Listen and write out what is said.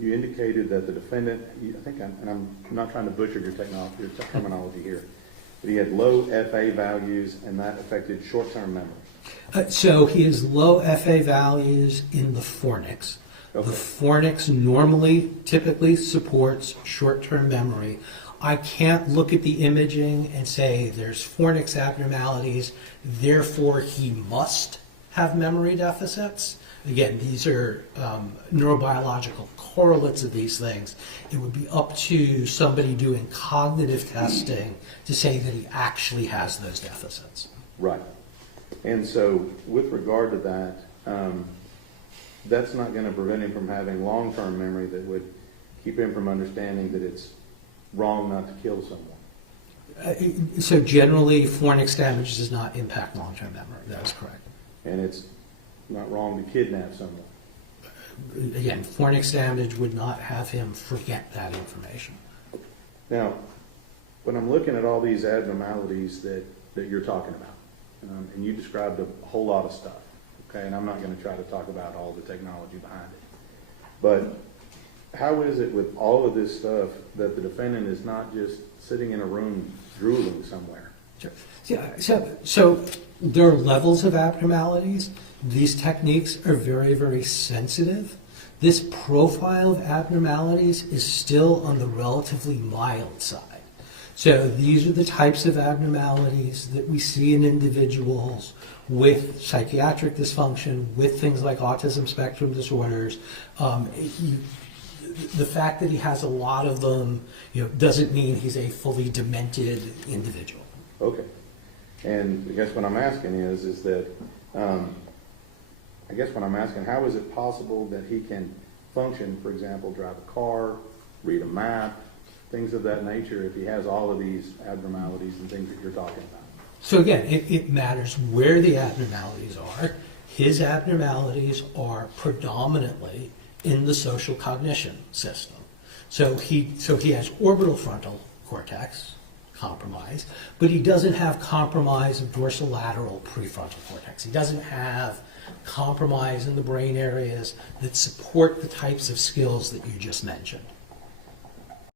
you indicated that the defendant, I think, and I'm not trying to butcher your terminology here, but he had low FA values and that affected short-term memory. So he has low FA values in the fornix. Okay. The fornix typically supports short-term memory. I can't look at the imaging and say there's fornix abnormalities, therefore he must have memory deficits. Again, these are neurobiological correlates of these things. It would be up to somebody doing cognitive testing to say that he actually has those deficits. Right. And so with regard to that, that's not going to prevent him from having long-term memory that would keep him from understanding that it's wrong not to kill someone. So generally, fornix damage does not impact long-term memory. That is correct. And it's not wrong to kidnap someone. Again, fornix damage would not have him forget that information. Now, when I'm looking at all these abnormalities that you're talking about, and you described a whole lot of stuff, okay, and I'm not going to try to talk about all the technology behind it, but how is it with all of this stuff that the defendant is not just sitting in a room drooling somewhere? Sure. Yeah, so there are levels of abnormalities. These techniques are very, very sensitive. This profile of abnormalities is still on the relatively mild side. So these are the types of abnormalities that we see in individuals with psychiatric dysfunction, with things like autism spectrum disorders. The fact that he has a lot of them, doesn't mean he's a fully demented individual. Okay. And I guess what I'm asking is that, how is it possible that he can function, for example, drive a car, read a map, things of that nature, if he has all of these abnormalities and things that you're talking about? So again, it matters where the abnormalities are. His abnormalities are predominantly in the social cognition system. So he has orbital frontal cortex compromise, but he doesn't have compromise of dorsolateral prefrontal cortex. He doesn't have compromise in the brain areas that support the types of skills that you just mentioned.